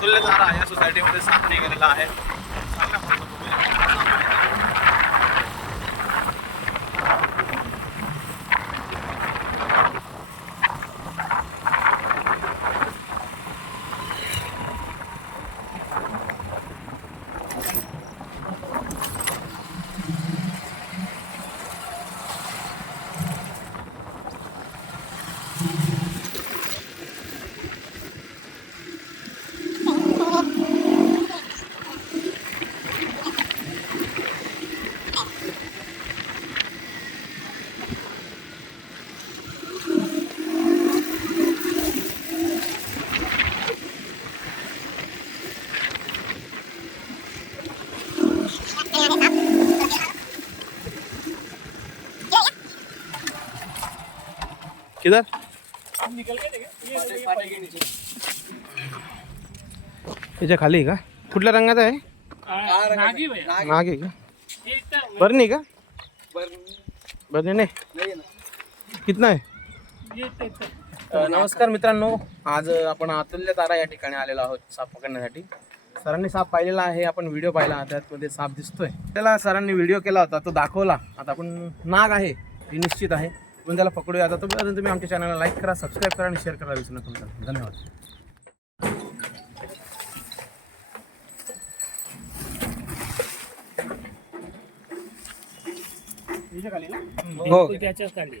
तुल्यधारा या सोसायटीमध्ये साप केलेला आहे. किधर? याच्या खाली आहे का कुठल्या रंगाचा आहे? नाग आहे का बरणी का? बरणी नाही? कितना आहे नमस्कार मित्रांनो आज आपण अतुल्य तारा या ठिकाणी आलेलो आहोत साप पकडण्यासाठी. सरांनी साप पाहिलेला आहे आपण व्हिडिओ पाहिला त्यामध्ये साप दिसतोय. त्याला सरांनी व्हिडिओ केला होता तो दाखवला. आता आपण नाग आहे हे निश्चित आहे. आपण त्याला पकडूया. आता तोपर्यंत तुम्ही आमच्या चॅनलला लाईक करा सबस्क्राईब करा आणि शेअर करा विसरू नका. धन्यवाद. हो. त्याच्याच खाली.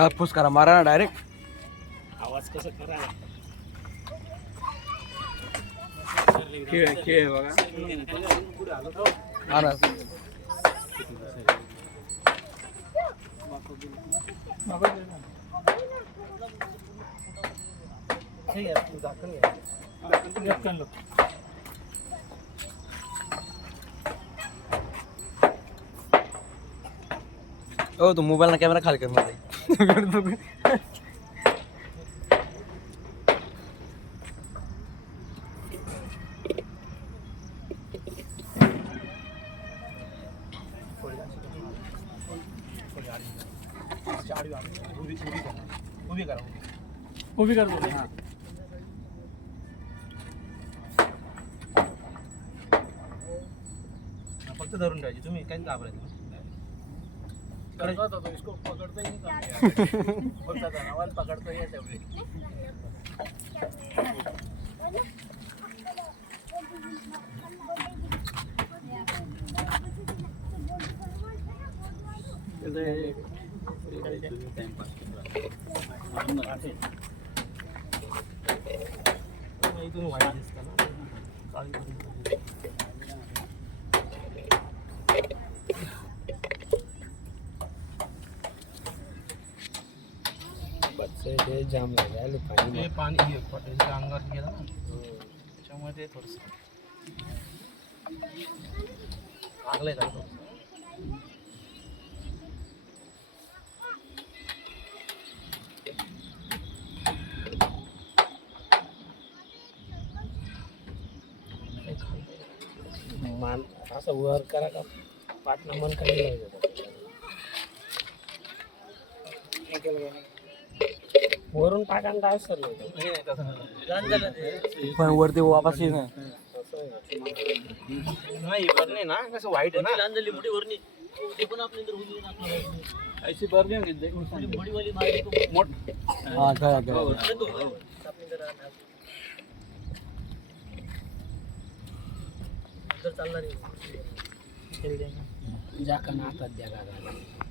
कापूस करा मारा ना डायरेक्ट आवाज़ कसा करा खेळ खेळ बघा। मारा हो तो मोबाईल ना कॅमेरा खाली कर मध्ये उभी करा कर बोल फक्त धरून ठेवायची तुम्ही काही घाबरायचं इसको पकड़ता ही नहीं बोलता था नवाल पकड़ता ही है तेवढे इथून वाईट दिसतं ना काळी पडली. बच्चे पानी ते पाणी हे त्यांच्या अंगावर गेलं ना। त्याच्यामुळे ते थोडस लागलंय का मान असं वर करा का पाटणं मन काही नाही वरून टाका काय सर हे पण वरती वापस ये नाही बरं नाही ना कसं वाईट आहे ना. ऐसी भरली होंगी देख मोट हाँ गया गया जाकाना हातात द्या गागाला रिटर्न मारा रो. हलवू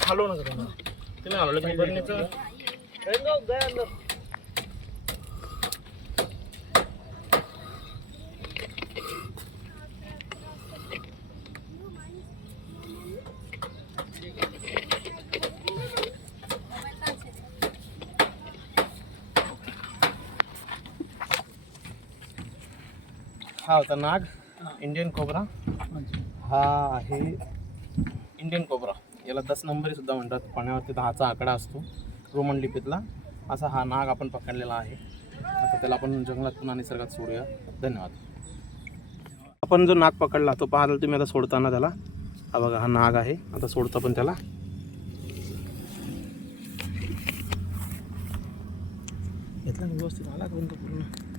ভালো না তুমি আলো লাগিয়ে নিচ্ছ हा होता नाग इंडियन कोबरा हा आहे इंडियन कोबरा याला दस नंबरी सुद्धा म्हणतात. पाण्यावरती दहाचा आकडा असतो. रोमन लिपीतला. असा हा नाग आपण पकडलेला आहे. आता त्याला आपण जंगलात पुन्हा निसर्गात सोडूया. धन्यवाद. आपण जो नाग पकडला तो पाहाल तुम्ही आता सोडताना त्याला. हा बघा हा नाग आहे. आता सोडतो पण त्याला. घेतला व्यवस्थित आला का पण तो पूर्ण?